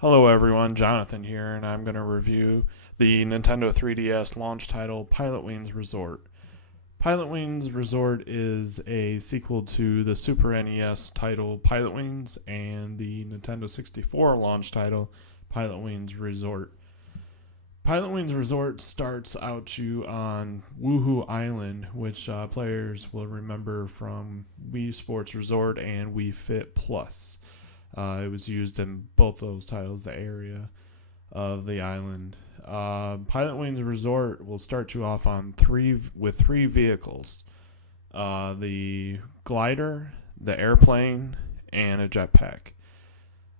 Hello everyone, Jonathan here, and I'm going to review the Nintendo 3DS launch title Pilotwings Resort. Pilotwings Resort is a sequel to the Super NES title Pilotwings and the Nintendo 64 launch title Pilotwings Resort. Pilotwings Resort starts out you on Woohoo Island, which players will remember from Wii Sports Resort and Wii Fit Plus. It was used in both those titles, the area of the island. Pilotwings Resort will start you off on three vehicles: the glider, the airplane, and a jetpack.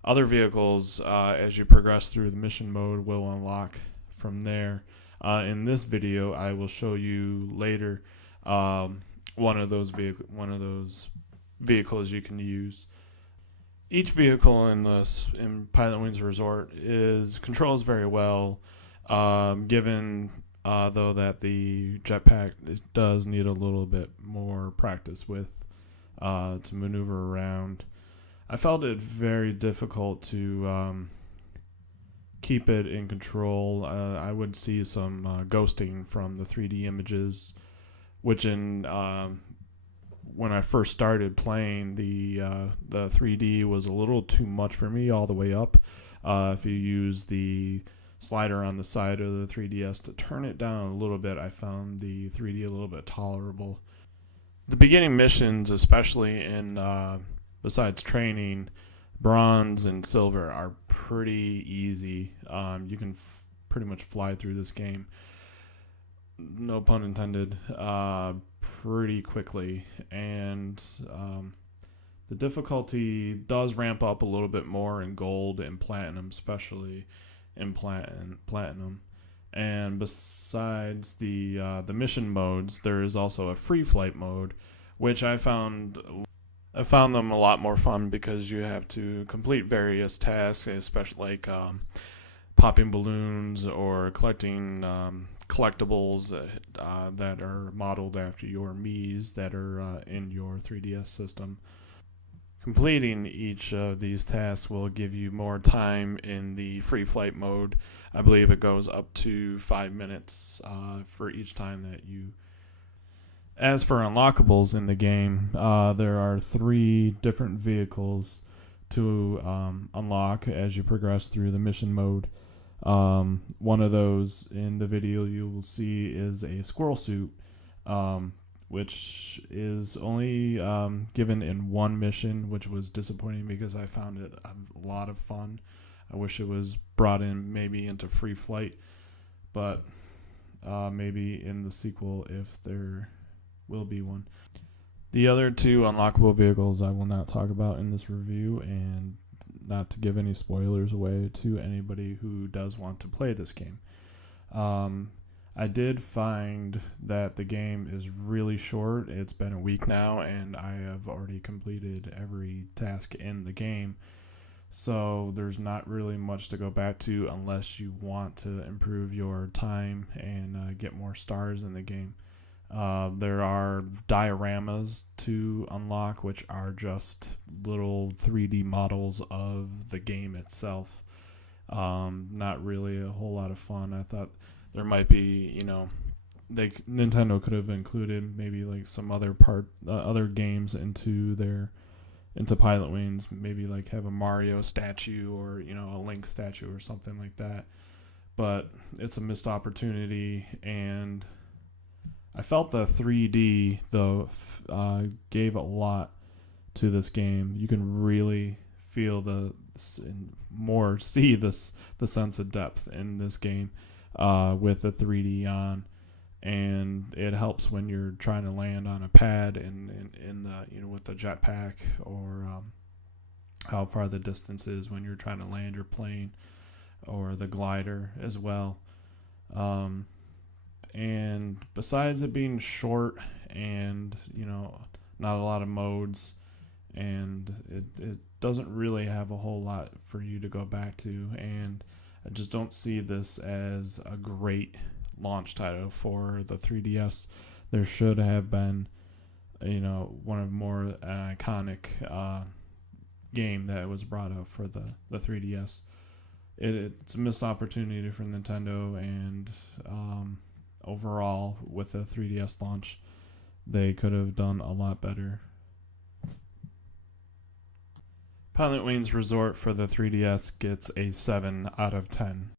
Other vehicles, as you progress through the mission mode, will unlock from there. In this video, I will show you later one of those vehicles you can use. Each vehicle in Pilotwings Resort controls very well, given though that the jetpack does need a little bit more practice with to maneuver around. I felt it very difficult to keep it in control. I would see some ghosting from the 3D images, which when I first started playing, the 3D was a little too much for me all the way up. If you use the slider on the side of the 3DS to turn it down a little bit, I found the 3D a little bit tolerable. The beginning missions, especially besides training, bronze and silver are pretty easy. You can pretty much fly through this game, no pun intended, pretty quickly, and the difficulty does ramp up a little bit more in gold and platinum, especially in platinum. And besides the mission modes, there is also a free flight mode, which I found them a lot more fun because you have to complete various tasks, especially like popping balloons or collecting collectibles that are modeled after your Miis that are in your 3DS system. Completing each of these tasks will give you more time in the free flight mode. I believe it goes up to 5 minutes for each time that you. As for unlockables in the game, there are 3 different vehicles to unlock as you progress through the mission mode. One of those in the video you will see is a squirrel suit, which is only given in one mission, which was disappointing because I found it a lot of fun. I wish it was brought in maybe into free flight, but maybe in the sequel if there will be one. The other 2 unlockable vehicles I will not talk about in this review, and not to give any spoilers away to anybody who does want to play this game. I did find that the game is really short. It's been a week now, and I have already completed every task in the game. So there's not really much to go back to unless you want to improve your time and get more stars in the game. There are dioramas to unlock, which are just little 3D models of the game itself. Not really a whole lot of fun. I thought there might be, Nintendo could have included maybe like some other games into Pilotwings. Maybe like have a Mario statue or a Link statue or something like that. But it's a missed opportunity, and I felt the 3D though gave a lot to this game. You can really feel the sense of depth in this game with the 3D on, and it helps when you're trying to land on a pad in the with the jetpack, or how far the distance is when you're trying to land your plane, or the glider as well. And besides it being short and not a lot of modes, and it doesn't really have a whole lot for you to go back to, and I just don't see this as a great launch title for the 3DS. There should have been one of more iconic game that was brought out for the 3DS. it's a missed opportunity for Nintendo, and overall with the 3DS launch, they could have done a lot better. Pilotwings Resort for the 3DS gets a 7 out of 10.